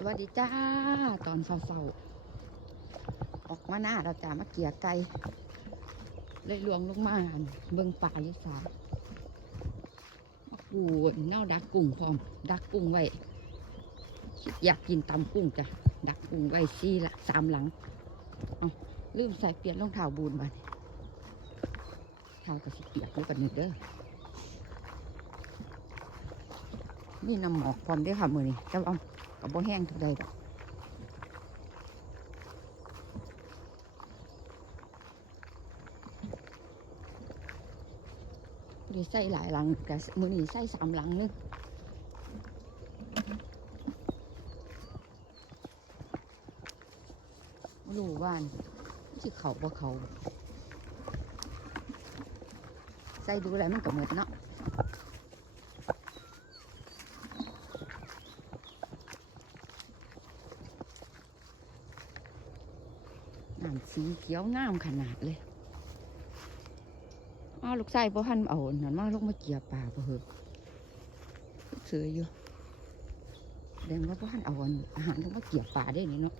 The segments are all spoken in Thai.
สวัสดีจ้า ตอนเศร้าๆ ออกมาหน้าเราจะมาเกี่ยไก่เลยลวงลงมานเบิ่งป่าอยู่สามาปูนเน่าดักกุ้งพร้อม ดักกุ้งไว้คิดอยากกินตำกุ้งจ้ะดักกุ้งไว้ซี่ละสามหลังเอาลืมใส่เปลี่ยนรองเท้าบูนมาเท้ากับสิเปียกอยู่กันหนึ่งเด้อมีน้ำหมอกพร้อมเด้วยค่ะมือนี้แต่ว่า กับบ่แห้งท่าใดดอกเดี๋ยวใส่หลายหลังกับมือนีใส่สามหลังนึงบ่รู้ว่าที่เขาบ่เขา ใส่ดูอะไรมันก็เหมือนเนาะ น้ำสีเขียวงามขนาดเลยอ้าวลูกชายพ่อพันเอาหนอนมาลูกมาเกี่ยป่าพ่อเหอะเสืออยู่แดงว่าพ่อพันเอาอันอาหารลงมาเกี่ยป่าได้นี่เนาะ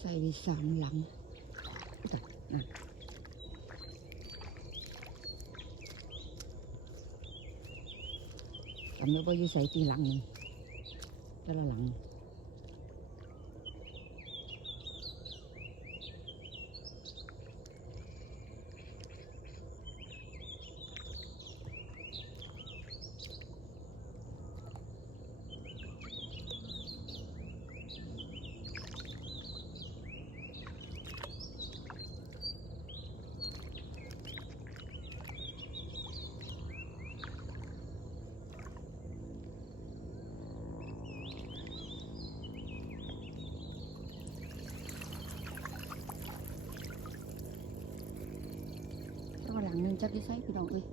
ใส่ไปสามหลังจำได้ว่าอยู่ใส่ตีหลังหนึ่งแต่ละหลัง ตัวหลังหนึงจะไปใส่พี่น้องเอ้ย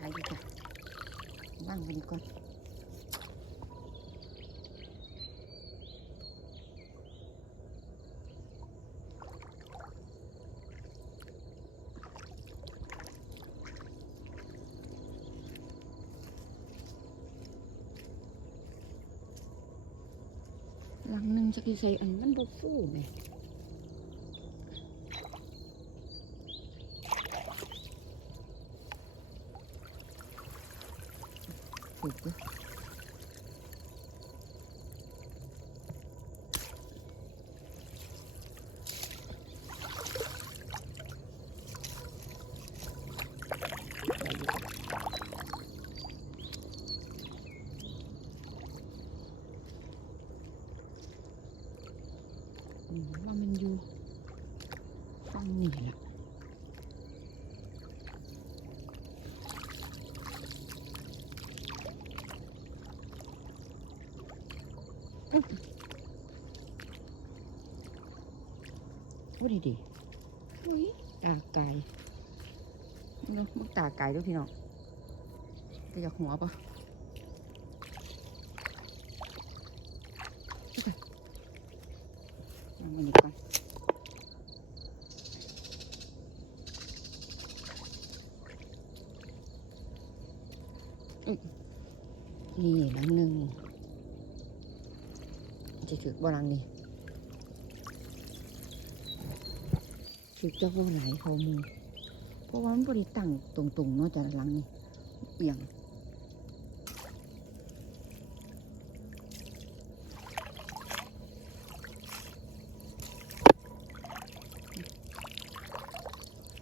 หลายอยู่จ้ะว่างไปนี่ก่อน หลังหนึ่งจะไปใส่อันมันบกฟู่ไหม ว่ามันอยู่ฟังนี่แหละอุ๊ยว่าดีดีอุ้ยตาไก่เนาะมันตาไก่ด้วยพี่น้องจะอยากหัวปะเอามันนี่ก่อนอุ๊ย นี่หลังหนึ่งจะถือบ่หลังนี่ถือเจะบ่หลายเขามูเพราะว่ามันบริตั้งตรงๆเนาะจากหลังนี่เอียง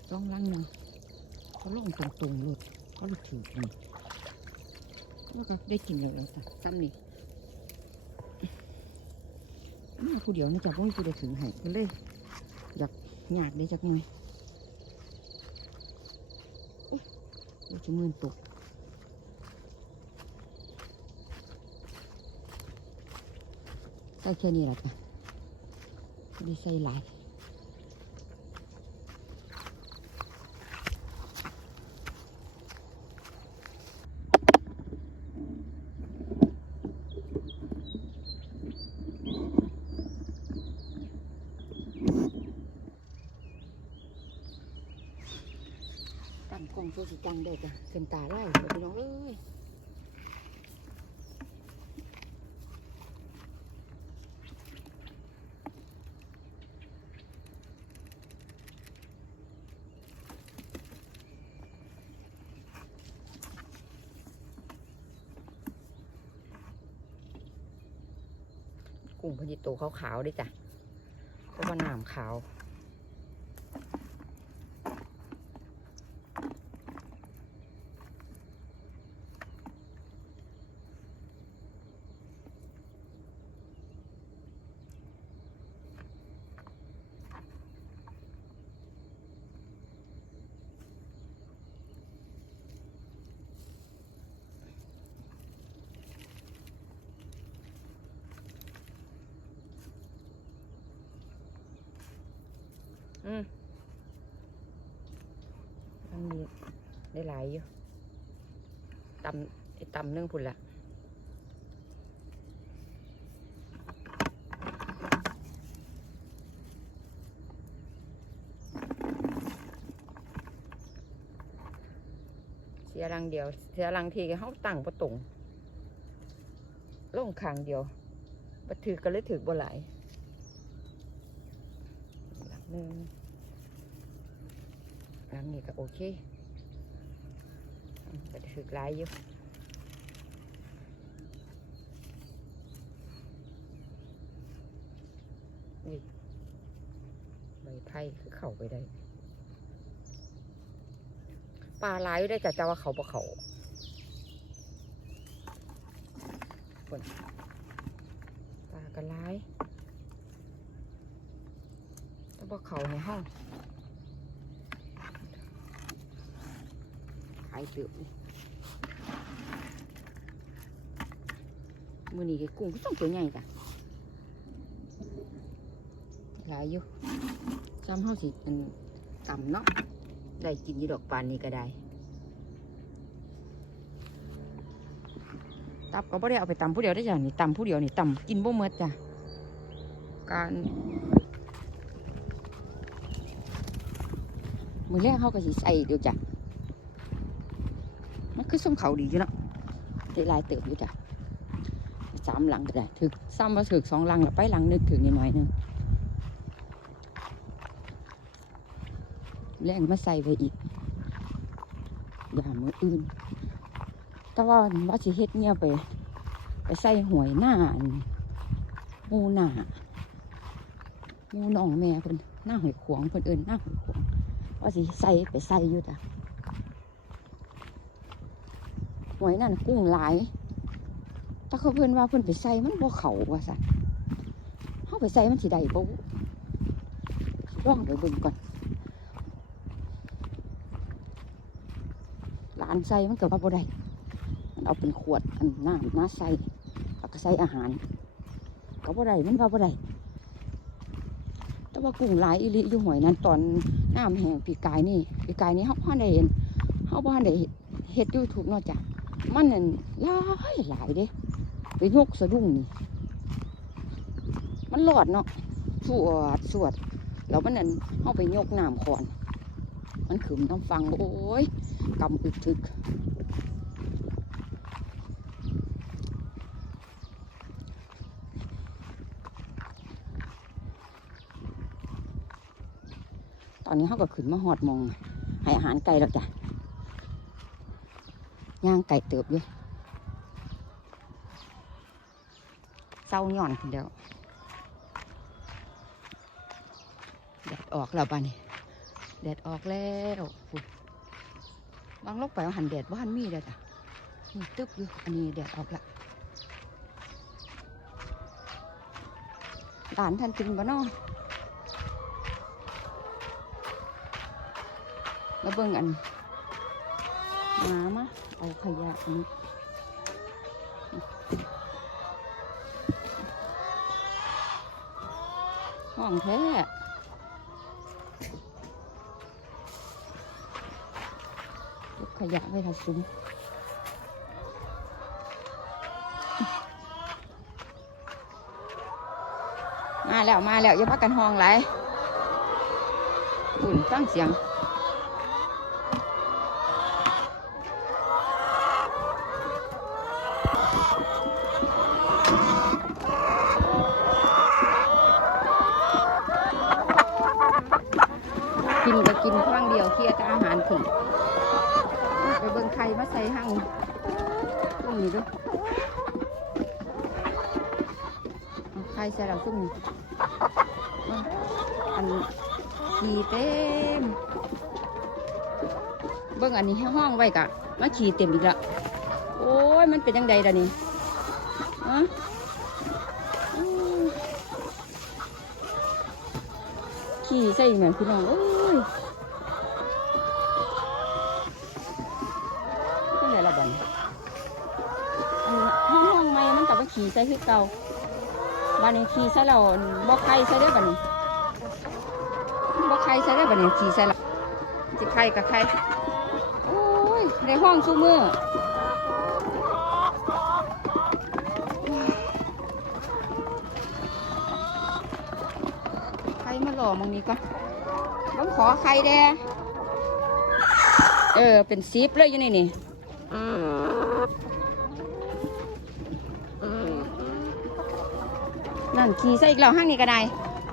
สองลังนึ่งเขาลงตรงตรงๆรถเขาเลยถือนี่ ได้กินเลยแล้วจ้ะซ้ำนี่มาผู้เดียวนี่จะเพราะมีผู้ใดถึงให้ก็เลย อยากอยากได้จักหน่อยอุ๊ยอุ๊ยจะมือนตกใส่แค่นี้แหละจ้ะไม่ได้ใส่หลาย ตั้งกล้องโซสิ จังได้จ้ะเกินตาไล่เดี๋ยวพี่น้องเอ้ยกุ้งพญิโตขาวๆด้วยจ้ะเพราะว่าน้ำขาว อืมมันมีได้หลายอยู่ตำไอ้ตำเนื่องพุ่นละเสียรังเดียว เสียรังทีเขาตั้งประตรงลงคางเดียวบัถือก็เลยถือบ่หลาย หนึ่งหลังนี้ก็โอเคก็ถือหลายอยู่นี่ใบไผ่คือเข้าไปได้ปลาหลายได้แต่จะว่าเขาบ่เขาคนปลาก็หล แต่ว่าเขาในห้องขายเตือบนี่มือนี้ก็กุ้งก็ต้องตัวใหญ่จ้ะหลายอยู่จำเฮาสิอันต่ำเนาะได้กินยี่ดอกปานนี้ก็ได้ ตับก็บ่ได้เอาไปตำผู้เดียวได้จ้ะนี่ตำผู้เดียวนี่ตำกินบ่เมดจ้ะการ มือแรกเขาก็สิใส่เดี๋ยวจ้ะมันคือส้มเขาดีอยู่เนาะได้ลายเติบอยู่จ้ะสามหลังก็ได้ถึกซ้ำมาถึกสองหลังแล้วไปหลังนึกถึงนิดหน่อยหนึงแรงมาใส่ไปอีกอย่ามืออื่น แต่ว่าว่าสิเฮ็ดเนี่ยไป ไปใส่หวยหน้าอันมูหน้ามูน้องแม่เพิ่นหน้าหอยขวงเพิ่นเอิ้นหน้าหอยขวง ว่าสิใส่ไปใส่อยู่จ้ะหวยนั่นกุ้งหลายแต่เขาเพิ่อนว่าเพิ่อนไปใส่มันบ่เขาว่าสันเฮาไปใส่มันสิได้บ่ลองไปเบิ่งก่อนร้านใส่มันเก็ว่าบ่ได้มันเอาเป็นขวดอันน้ำน้าใส่แล้วก็ใส่อาหาร ก็บ่ได้มันว่าบ่ได้ ว่ากุ้งหลายอีหลีอยู่หวยนั้นตอนน้ำแห้งปีกายนี่ปีกายนี้เขาพ่อได้เห็นเขาพ่อได้เฮ็ดยูทูบนาะจ้ะมันนั่นหลายหลายเด้ไปยกสะดุ้งนี่ มันหลอดเนาะสวดสวดแล้วมันนั่นเขาไปยกน้ำขอน มันขืมน้ำฟังโอ้ยกำอึกถึก อนนี้เขาก็ขึ้นมาหอดมองให้อาหารไก่แล้วจ้ะย่างไก่เติบอยู่เศร้าหย่อนขึ้นแล้วแดดออกแล้วป่ะนี่แดดออกแล้วอุ๊ยวางลงไปว่าหันแดดว่าหันมีเลยจ้ะนี่ตึบอยู่อันนี้แดดออกละด่านทันกินบ่เน้อ แล้วเบิ่งอันหมามาเอาขยะนนี้ห้องแท้เก็บขยะไว้ทัดซุ้มมาแล้ว มาแล้วอย่าพักกันห้องไรอุ่นฟังเสียง กินก็กินข้างเดียวเคลียร์แต่อาหารถึงไปเบิ่งไข่มา ใส่ห้างตรงนี้ด้วยเอาไข่ใส่เราซุ่มนี้เอาอันขี่เต็ม เบิ่งอันนี้ห้ห้องไว้กะมาขี่เต็มอีกละโอ้ย มันเป็นยังไงล่ะนี่อะอืมขี่ใส่เหมือนพี่น้องเอ้ยเป็นไรละบัดนอันห้องห้องไม่มันกลับมา ขี่ใส่คือเก่าบ้านนี้ขี่ใส่เราบอกใครใส่ได้บัดนี้บอกใครใส่ได้บัดนี้ขี่ใส่เราจะใครกับใครโอ้ยในห้องซูมือใครมาหล่อมองนี้ก็ต้องขอใครแดเออเป็นซีฟเลยอยู่นี่นี่ นั่นขี่ใส่อีกแล้วห้างนี้ก็ได้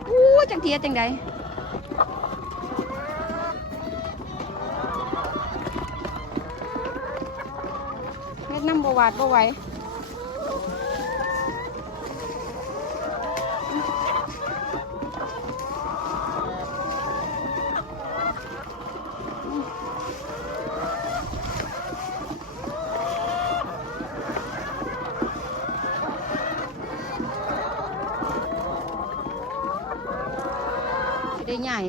อู้จังเทียจังใดเฮ็ดน้ำบหวาดบไหว ได้ใหญ่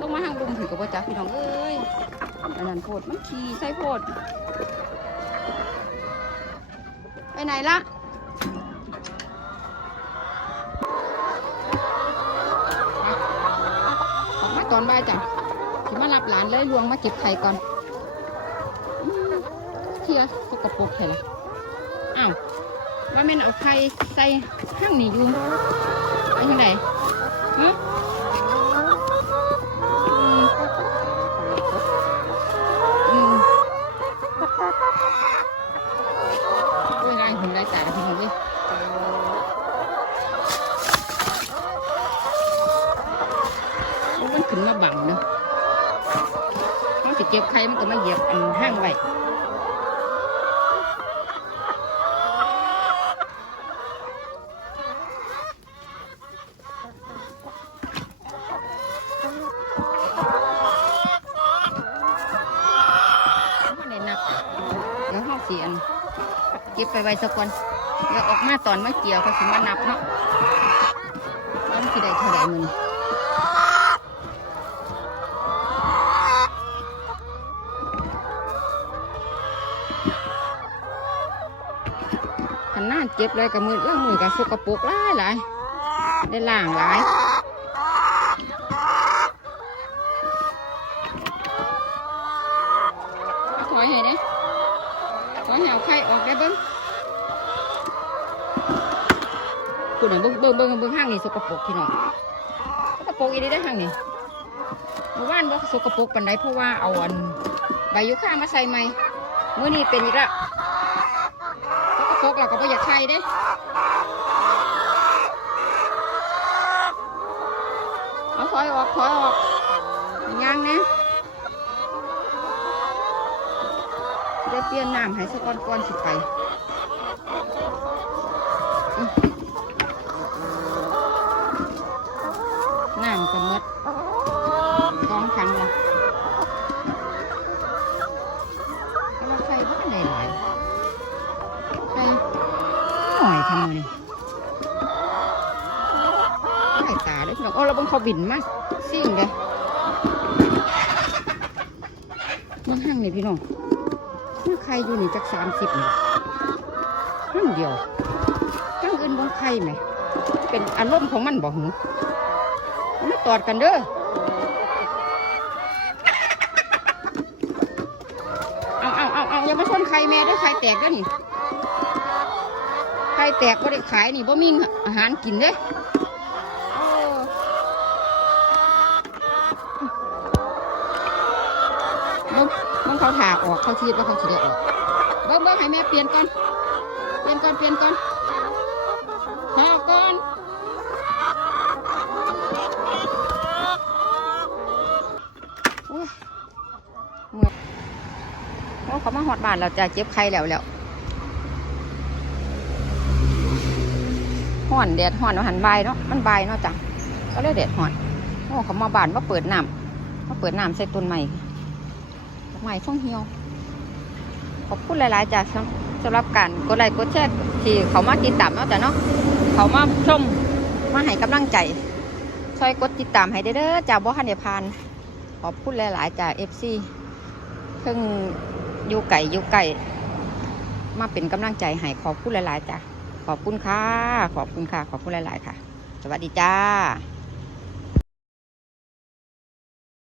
ลงมาทางลุมถือกับว่าจักพี่น้องเอ้ยอันนั้นโพดมันขี่ใส่โพด ไปไหนละออกมาตอนบ่ายจ้ะถึมารับหลานเลยลวงมาเก็บไข่ก่อนเทียสกปรกใช่ละอ้าวว่าแม่นเอาไข่ใส่ข้างนี้อยู่ไปทางไหนฮะอืมอืม เว้ยนายหุ่นไรตาพี่น้องเว้ยโอ้มันขึ้นมาบังเนาะมันสิเก็บไข่มันก็มาเหยียบอันห้างไว้มันได้นับเดี๋ยวห้องเสียน เก็บไปไว้สักก่อนเดี๋ยวออกมาตอนมาเกี่ยวก็สิมานับเนาะว่ามันสิได้เท่าไหร่มันขันหน้าเจ็บเลยกับมือเอื้อมือกับสกปรกหลายหลายได้ล่างหลายเอาถอยให้เด้ถอยให้เอาไข่ออกได้เบิ้ง คุณเบิ่งเบิ่งเบิ่งเบิ่งห้างนี่สกปรกพี่น้องสกปรกอีนี่ได้ห้างนี่เมื่อวานบ่สกปรกปานใดเพราะว่าเอาอันใบยุค่ามาใส่ใหม่มื้อนี้เป็นอีกละสกปรกเราก็บ่อยากใช้เด้เอาถอยออกถอยออกยังนะเดี๋ยวเปลี่ยนน้ำให้สกอนก่อนสิไป น้ำก็หมดสองครั้งละแต่ว่าไข่ก็ได้หลายไข่หน่อยทำไมนี่ไข่ตาเลยพี่น้ อ้เราบังเขาบินมาสิ่งเลยมันห้างนี่พี่น้องมันใครอยู่นี่จักสามสิบนี่ห้างเดียวห้างอื่นบังใครไหม เป็นอารมณ์ของมันบอกหูมันตอดกันเด้อเอาเอาเอาเอาอย่ามาชนใครแม่ด้วยใครแตกด้อนี่ใครแตกก็ได้ขายนี่บ่มีอาหารกินเด้อโอ้เบิ่ง เขาถากออกเขาคิดว่าเขาสิได้ออกเบิ่งเบิ่งให้แม่เปลี่ยนก่อนเปลี่ยนก่อนเปลี่ยนก่อนถากก่อนโอ้ยเมื่อโอ้เขามาหอดบานเราจะเจ็บไข้แล้วแล้วห่อนแดดห่อนเอาหันใบเนาะมันใบเนาะจ้ะก็เลยแดดห่อนโอ้เขามาบานมาเปิดน้ำมาเปิดน้ำใส่ต้นใหม่ ดอกไม้ช่องเหี่ยว ขอบคุณหลาย ๆจ้ะสำสำหรับการกดไลค์กดแชร์ที่เขามาติดตามเนาะจ้ะเนาะเขามาชมมาให้กำลังใจ ช่วยกดติดตามให้ได้เด้อจ้าบ่ฮันเดพานขอบคุณหลาย ๆ จากเอฟซีเพิ่งอยู่ไก่อยู่ไก่มาเป็นกำลังใจให้ขอบคุณหลาย ๆ จ้ะขอบคุณค่ะ ขอบคุณค่ะ ขอบคุณหลาย ๆ ค่ะ สวัสดีจ้า